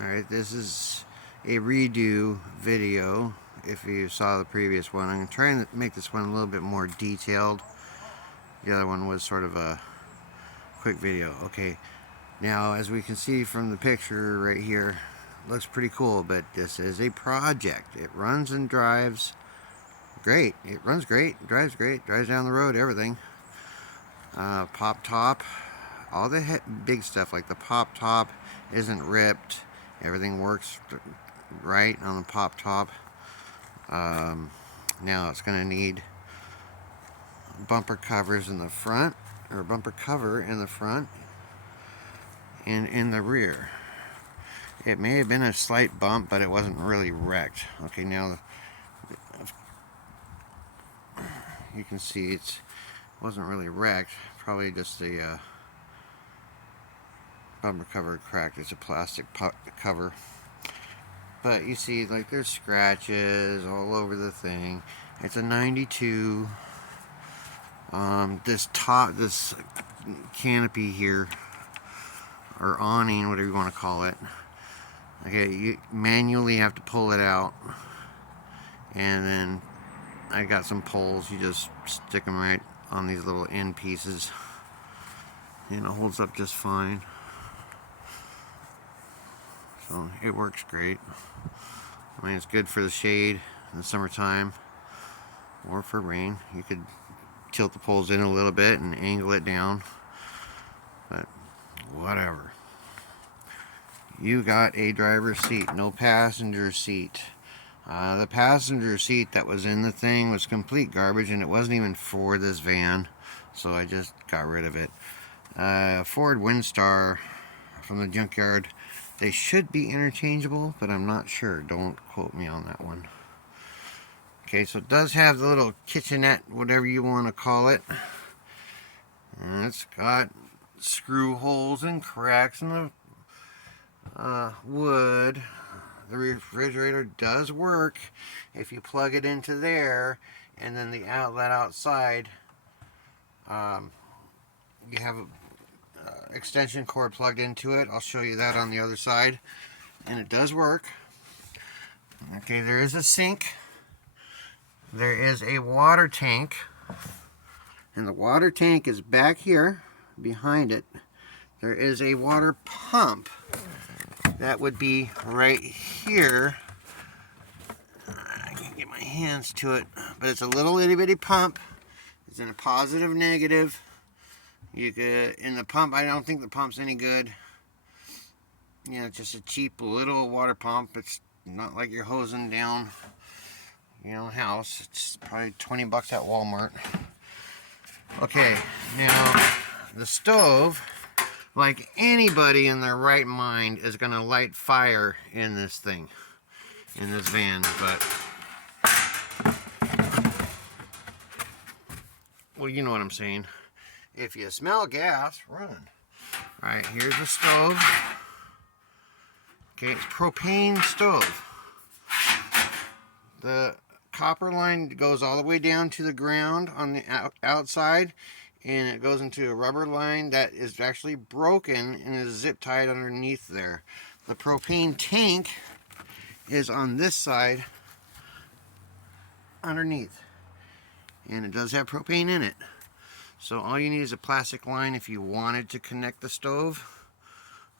Alright, this is a redo video. If you saw the previous one, I'm trying to make this one a little bit more detailed. The other one was sort of a quick video. Okay, now as we can see from the picture right here, looks pretty cool, but this is a project. It runs and drives great. It runs great, drives great, drives down the road, everything. Pop top, all the big stuff like the pop top isn't ripped. Everything works right on the pop top. Now it's going to need bumper covers in the front, or bumper cover in the front and in the rear. It may have been a slight bump, but it wasn't really wrecked. Okay, now you can see it wasn't really wrecked. Probably just the bumper cover cracked. It's a plastic cover. But you see, like, there's scratches all over the thing. It's a 92. This canopy here, or awning, whatever you want to call it. Okay, you manually have to pull it out. And then I got some poles. You just stick them right on these little end pieces. And it holds up just fine. So it works great. I mean, it's good for the shade in the summertime or for rain. You could tilt the poles in a little bit and angle it down, but whatever. You got a driver's seat, no passenger seat. The passenger seat that was in the thing was complete garbage, and it wasn't even for this van, so I just got rid of it. Ford Windstar from the junkyard. They should be interchangeable, but I'm not sure. Don't quote me on that one. Okay, so it does have the little kitchenette, whatever you want to call it. And it's got screw holes and cracks in the wood. The refrigerator does work if you plug it into there, and then the outlet outside, you have a extension cord plugged into it. I'll show you that on the other side, and it does work. Okay, there is a sink. There is a water tank, and the water tank is back here behind it. There is a water pump that would be right here. I can't get my hands to it, but it's a little itty bitty pump. It's in a positive, negative. You could, in the pump, I don't think the pump's any good. You know, it's just a cheap little water pump. It's not like you're hosing down, you know, a house. It's probably 20 bucks at Walmart. Okay, now the stove, like anybody in their right mind, is going to light fire in this thing, in this van, but, well, you know what I'm saying. If you smell gas, run. Alright, here's the stove. Okay, it's propane stove. The copper line goes all the way down to the ground on the outside, and it goes into a rubber line that is actually broken and is zip tied underneath there. The propane tank is on this side underneath, and it does have propane in it. So all you need is a plastic line if you wanted to connect the stove.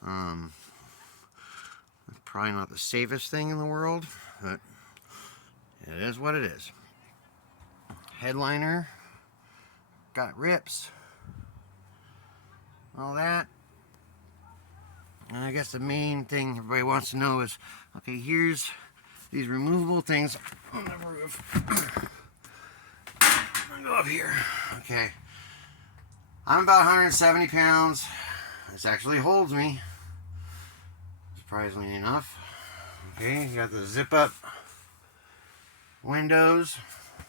It's probably not the safest thing in the world, but it is what it is. Headliner, got rips, all that. And I guess the main thing everybody wants to know is, okay, here's these removable things on the roof. I'll go up here. Okay. I'm about 170 pounds. This actually holds me, surprisingly enough. Okay, you got the zip up windows,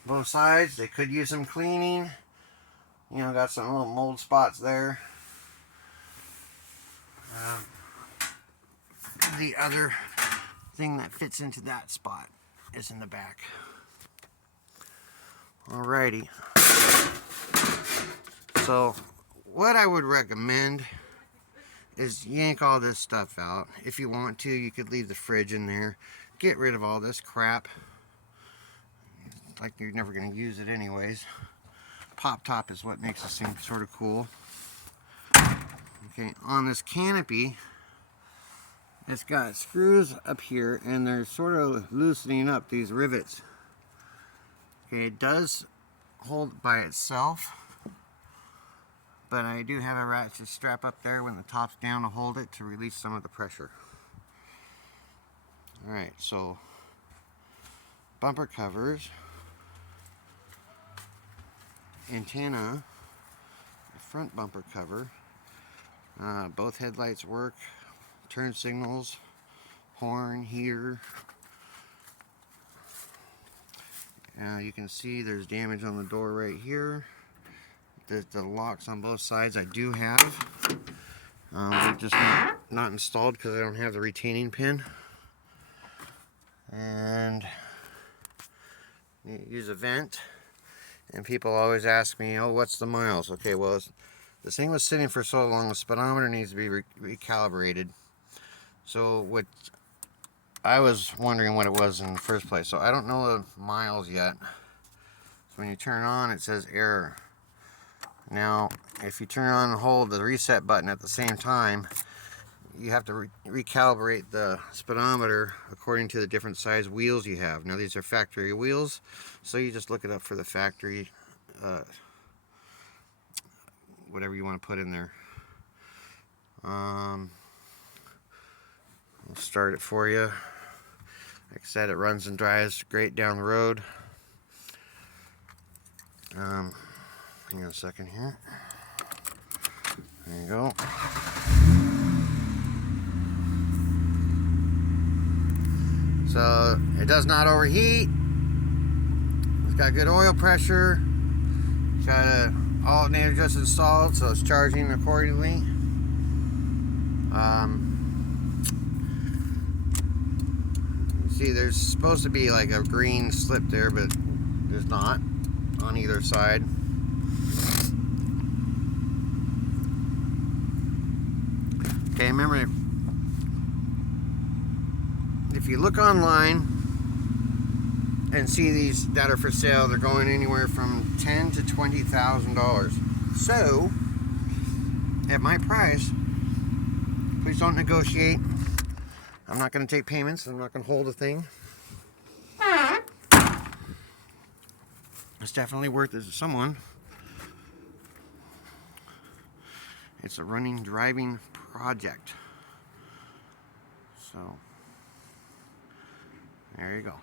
both sides. They could use some cleaning. You know, got some little mold spots there. The other thing that fits into that spot is in the back. Alrighty. So what I would recommend is yank all this stuff out. If you want to, you could leave the fridge in there. Get rid of all this crap. Like you're never going to use it anyways. Pop top is what makes this thing sort of cool. Okay, on this canopy, it's got screws up here, and they're sort of loosening up these rivets. Okay, it does hold by itself, but I do have a ratchet strap up there when the top's down to hold it to release some of the pressure. Alright, so bumper covers, antenna, front bumper cover, both headlights work, turn signals, horn, heater. You can see there's damage on the door right here. The locks on both sides I do have. They're just not installed because I don't have the retaining pin. And you use a vent. And people always ask me, oh, what's the miles? Okay, well, this thing was sitting for so long, the speedometer needs to be recalibrated. So what I was wondering what it was in the first place. So I don't know the miles yet. So when you turn on, it says error. Now, if you turn on and hold the reset button at the same time, you have to recalibrate the speedometer according to the different size wheels you have. Now, these are factory wheels, so you just look it up for the factory, whatever you want to put in there. I'll start it for you. Like I said, it runs and drives great down the road. Hang on a second here. There you go. So it does not overheat. It's got good oil pressure. It's got an alternator just installed, so it's charging accordingly. See, there's supposed to be like a green slip there, but there's not on either side. Okay, remember, if you look online and see these that are for sale, they're going anywhere from $10,000 to $20,000. So, at my price, please don't negotiate. I'm not going to take payments. I'm not going to hold a thing. It's definitely worth it to someone. It's a running, driving project. So, there you go.